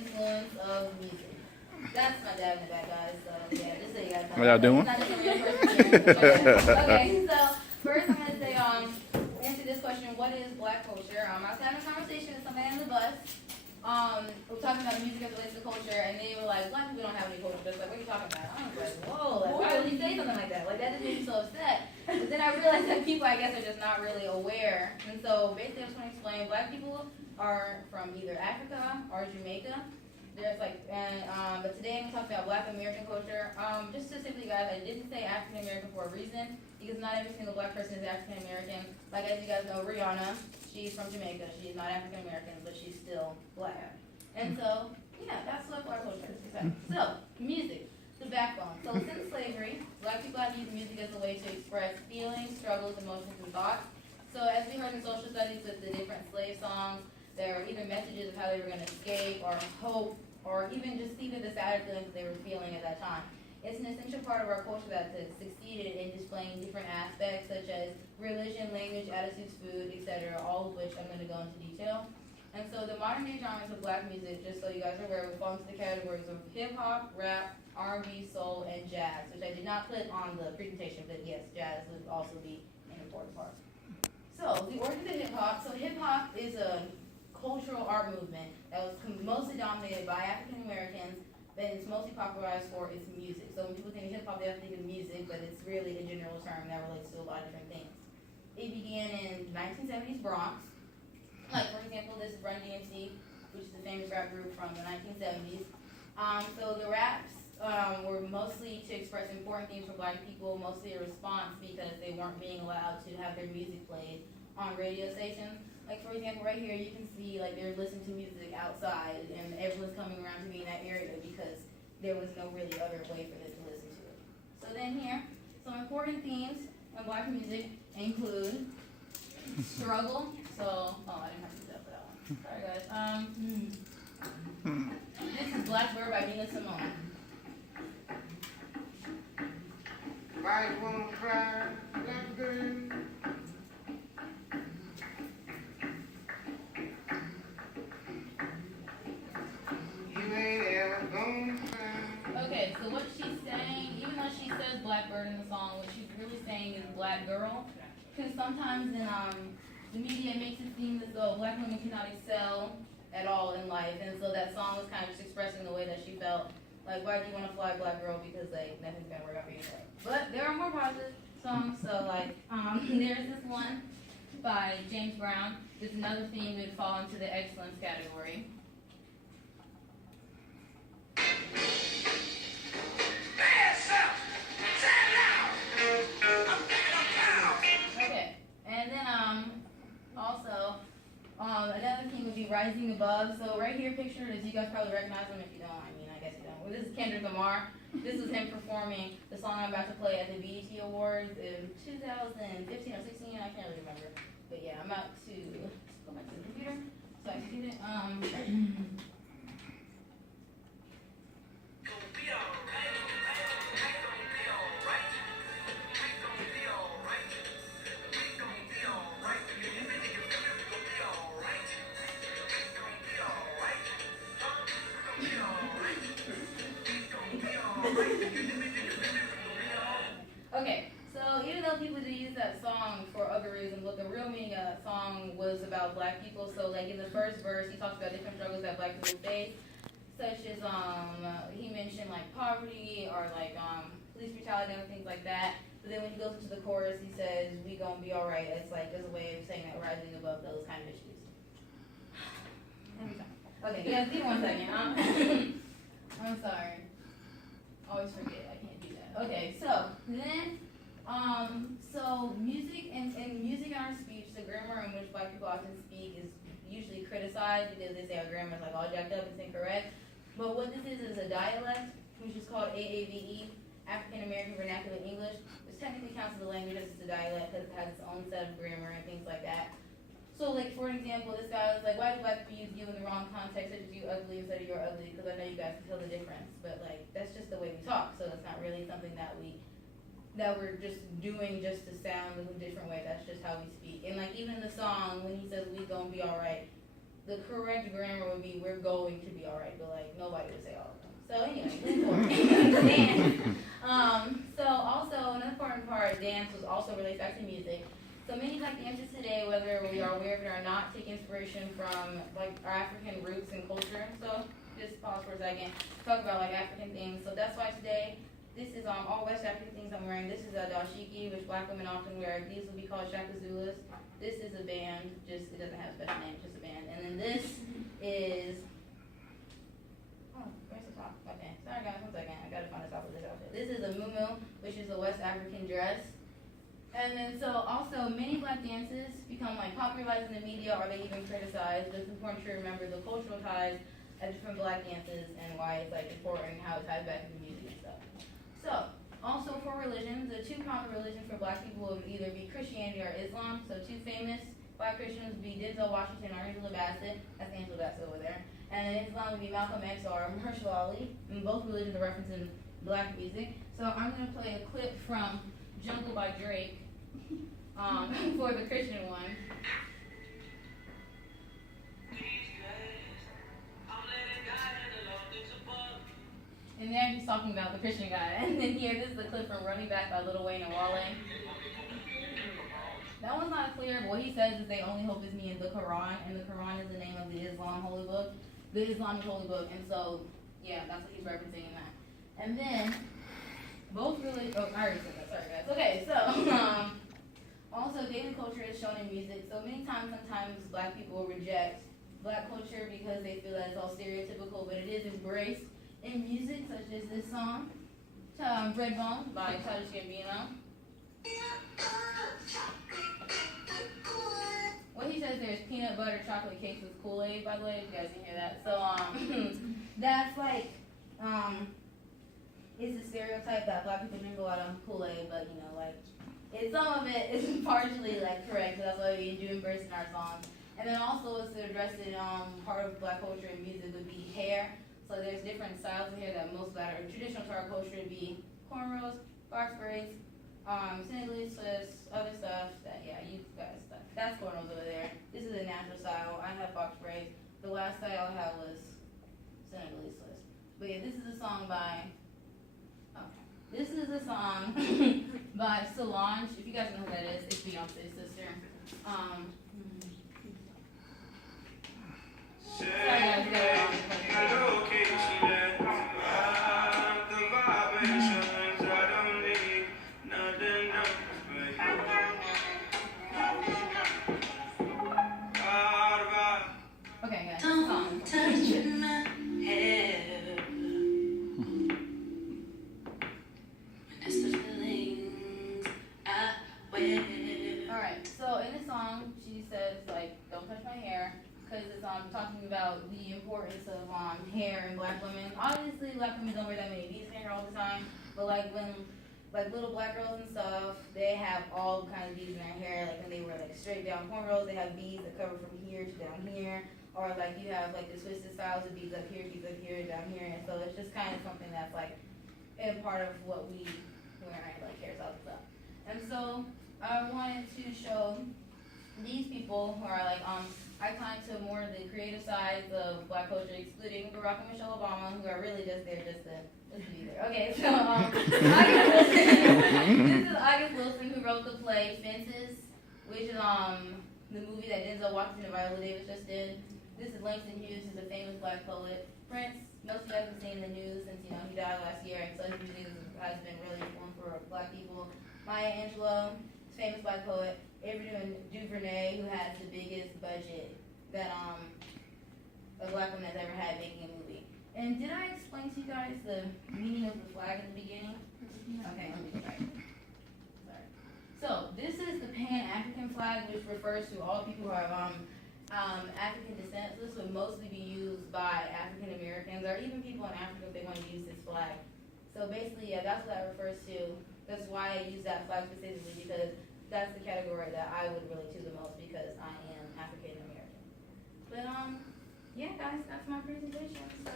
influence of music. That's my dad in the back, guys. So yeah, just so you guys know. What y'all doing? Not just a real person here. Okay, so first I'm gonna say answer this question: what is black culture? I was having a conversation with somebody on the bus. We're talking about music as it relates to culture, and they were like, black people don't have any culture. But like, what are you talking about? I was like, whoa, like, why would you say something like that? Like, that just made me so upset. But then I realized that people, I guess, are just not really aware. And so basically, I just want to explain, black people are from either Africa or Jamaica. There's like, but today I'm going to talk about black American culture. Just specifically, guys, I didn't say African American for a reason, because not every single black person is African American. Like, as you guys know, Rihanna, she's from Jamaica. She's not African American, but she's still black. And so, yeah, that's what black culture is. Exactly. So, music, the backbone. So, since slavery, black people have used music as a way to express feelings, struggles, emotions, and thoughts. So, as we heard in social studies with the different slave songs, there were either messages of how they were going to escape or hope, or even the sad feelings that they were feeling at that time. It's an essential part of our culture that has succeeded in displaying different aspects such as religion, language, attitudes, food, etc., all of which I'm going to go into detail. And so the modern day genres of black music, just so you guys are aware, would fall into the categories of hip-hop, rap, R&B, soul, and jazz, which I did not put on the presentation, but yes, jazz would also be an important part. So the origins of hip-hop. So hip-hop is a cultural art movement that was mostly dominated by African Americans, but it's mostly popularized for its music. So when people think of hip hop, they have to think of music, but it's really a general term that relates to a lot of different things. It began in 1970s Bronx. Like, for example, this is Run DMC, which is a famous rap group from the 1970s. So the raps were mostly to express important themes for black people, mostly a response because they weren't being allowed to have their music played on radio stations. Like, for example, right here, you can see, like, they're listening to music outside, and everyone's coming around to be in that area because there was no really other way for them to listen to it. So then here, some important themes in black music include struggle. So, I didn't have to do that for that one. Sorry, guys. This is Blackbird by Nina Simone. Why you wanna cry, Blackbird? Okay, so what she's saying, even though she says Blackbird in the song, what she's really saying is black girl. Because sometimes in the media it makes it seem as though black women cannot excel at all in life. And so that song was kind of just expressing the way that she felt. Like, why do you want to fly black girl? Because, like, nothing's going to work out for you. But there are more positive songs. So, like, there's this one by James Brown. There's another theme that would fall into the excellence category. Okay, and then also another thing would be Rising Above. So right here pictured is, you guys probably recognize him. If you don't, I mean, I guess you don't. Well, this is Kendrick Lamar. This is him performing the song I'm about to play at the BET Awards in 2015 or 16. I can't really remember. But yeah, I'm about to go back to the computer so I can get it. Okay, so even though people do use that song for other reasons, what the real meaning of that song was about black people. So like in the first verse, he talks about different struggles that black people face, such as he mentioned like poverty or like police brutality and things like that. But then when he goes into the chorus, he says, "We gonna be alright." It's like as a way of saying that we're rising above those kind of issues. Okay, yeah, give me 1 second. I'm sorry. Always forget, I can't do that. Okay, so then, so music and music in our speech, the grammar in which black people often speak is usually criticized because they say our grammar is like all jacked up, it's incorrect. But what this is a dialect, which is called AAVE, African American Vernacular English, which technically counts as a language as it's a dialect because it has its own set of grammar and things like that. So, like, for example, this guy was like, why do black people use you in the wrong context, such as you ugly instead of you're ugly? Because I know you guys can tell the difference. But, like, that's just the way we talk. So it's not really something that we're just doing just to sound in a different way. That's just how we speak. And, like, even in the song, when he says, we gonna be all right, the correct grammar would be we're going to be alright, but like nobody would say all of them. So anyway, dance. So also another important part, dance was also related back to music. So many black dancers today, whether we are aware of it or not, take inspiration from like our African roots and culture. So just pause for a second, talk about like African things. So that's why today, this is all West African things I'm wearing. This is a dashiki, which black women often wear. These will be called shaka zulas. This is a band, just it doesn't have a special name, just a band. And then this is, oh, where's the top? Okay, sorry guys, one second. I gotta find the top of this outfit. This is a muumuu, which is a West African dress. And then so also many black dances become like popularized in the media or they even criticized. But it's important to remember the cultural ties of different black dances and why it's like important and how it ties back into music and stuff. So also for religions, the two common religions for black people would either be Christianity or Islam. So two famous black Christians would be Denzel Washington or Angela Bassett. That's Angela Bassett over there. And then Islam would be Malcolm X or Mahershala Ali. And both religions are referencing black music. So I'm gonna play a clip from Jungle by Drake for the Christian one. And there he's talking about the Christian guy. And then here, this is a clip from Run Me Back by Lil Wayne and Wale. That one's not clear, but what he says is they only hope is me in the Quran, and the Quran is the name of the Islam holy book, the Islamic holy book, and so, yeah, that's what he's referencing in that. And then, both really, oh, I already said that, sorry guys. Okay, so, also daily culture is shown in music, so many times, sometimes black people reject black culture because they feel that it's all stereotypical, but it is embraced in music, such as this song, Redbone by Childish Gambino. What he says there is peanut butter chocolate cakes with Kool-Aid, by the way, if you guys can hear that. So, that's like, it's a stereotype that black people drink a lot of Kool-Aid, but you know, like, some of it is partially like correct, so that's why we do embrace in our songs. And then also, it's addressed in part of black culture and music would be hair. So there's different styles in here that most that are traditional to our culture would be cornrows, box braids, Senegalese twists, other stuff that, yeah, you guys stuff. That's cornrows over there. This is a natural style. I have box braids. The last style I had was Senegalese twist. But yeah, this is a song by, this is a song by Solange. If you guys know who that is, it's Beyonce's sister. Sorry guys, you got it wrong. Okay, guys, song. Alright, so in this song, she says, like, don't touch my hair, because it's talking about the importance of hair in black women. Obviously, black women don't wear that many beads in their hair all the time, but like when like little black girls and stuff, they have all kinds of beads in their hair. Like when they wear like straight down cornrows, they have beads that cover from here to down here. Or like you have like the twisted styles of beads up here, down here. And so it's just kind of something that's like a part of what we wear in our like hairstyles and stuff. And so I wanted to show these people who are like iconic to more of the creative sides of black culture, excluding Barack and Michelle Obama, who are really just there just to be there. Okay, so this is August Wilson, who wrote the play Fences, which is the movie that Denzel Washington and Viola Davis just did. This is Langston Hughes, who's a famous black poet. Prince, most of you guys have seen in the news since he died last year, and so his music has been really important for black people. Maya Angelou, famous black poet. Ava DuVernay, who has the biggest budget that a black woman has ever had making a movie. And did I explain to you guys the meaning of the flag in the beginning? Okay, let me try. Sorry. So this is the Pan-African flag, which refers to all people who have African descent. So this would mostly be used by African Americans or even people in Africa if they want to use this flag. So basically, yeah, that's what that refers to. That's why I use that flag specifically, because that's the category that I would relate to the most, because I am African American. But yeah, guys, that's my presentation. So.